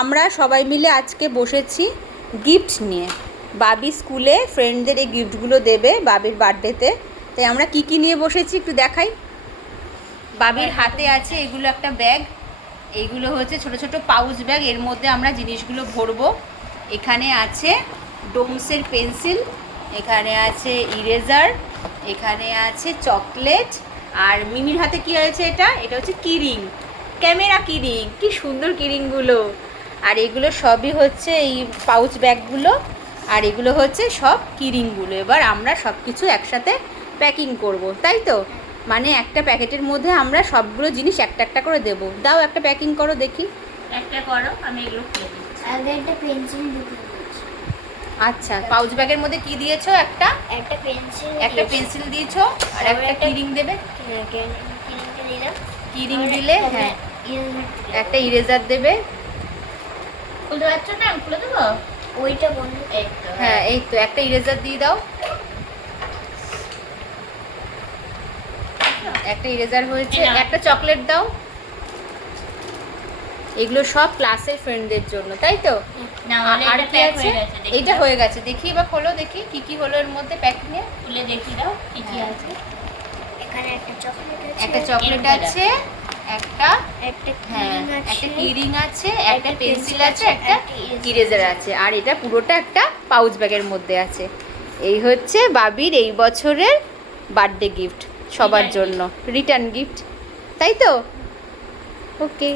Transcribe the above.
আমরা সবাই মিলে আজকে বসেছি গিফট নিয়ে। বাবি স্কুলে ফ্রেন্ডদের এই গিফটগুলো দেবে বাবির বার্থডেতে, তাই আমরা কি কি নিয়ে বসেছি একটু দেখাই। বাবির হাতে আছে এগুলো একটা ব্যাগ, এইগুলো হচ্ছে ছোট ছোট পাউচ ব্যাগ, এর মধ্যে আমরা জিনিসগুলো ভরবো। এখানে আছে ডোমসের পেন্সিল, এখানে আছে ইরেজার, এখানে আছে চকলেট, আর মিমির হাতে কি হয়েছে, এটা হচ্ছে কিরিং, ক্যামেরা কিরিং, কি সুন্দর কিরিংগুলো। আর এগুলো সবই হচ্ছে এই পাউচ ব্যাগগুলো, আর এগুলো হচ্ছে সব কিরিংগুলো। এবার আমরা সব কিছু একসাথে প্যাকিং করব, তাই তো? মানে একটা প্যাকেটের মধ্যে আমরা সবগুলো জিনিস একটা একটা করে দেবো। দাও একটা প্যাকিং করো দেখি। একটা করো, আমি এগুলো খুলে দিচ্ছি। আগে একটা পেন্সিল ঢুকিয়ে দিচ্ছি। আচ্ছা, পাউচ ব্যাগের মধ্যে কি দিয়েছো? একটা পেন্সিল দিয়েছো, আর একটা কিরিং দেবে। কিরিংটা দিলাম। কিরিং দিলে, হ্যাঁ, একটা ইরেজার দেবে। খুলতে পারছো না? আমি খুলে দেবো। ওইটা বন্ধ। এই তো, হ্যাঁ, এই তো একটা ইরেজার দিয়ে দাও। একটা ইরেজার হয়েছে, একটা চকলেট দাও। এগুলো সব ক্লাসের ফ্রেন্ডদের জন্য, তাই তো? আর কি আছে? এইটা হয়ে গেছে, দেখি এবার খোলো, দেখি কি কি হলো এর মধ্যে প্যাকিংয়ে। খুলে দেখি দাও কি কি আছে। এখানে একটা চকলেট আছে, একটা কিরিং আছে, একটা পেন্সিল আছে, একটা ইরেজার আছে, আর এটা পুরোটা একটা পাউচ ব্যাগের মধ্যে আছে। এই হচ্ছে বাবির এই বছরের বার্থডে গিফট সবার জন্য, রিটার্ন গিফট, তাই তো? ওকে।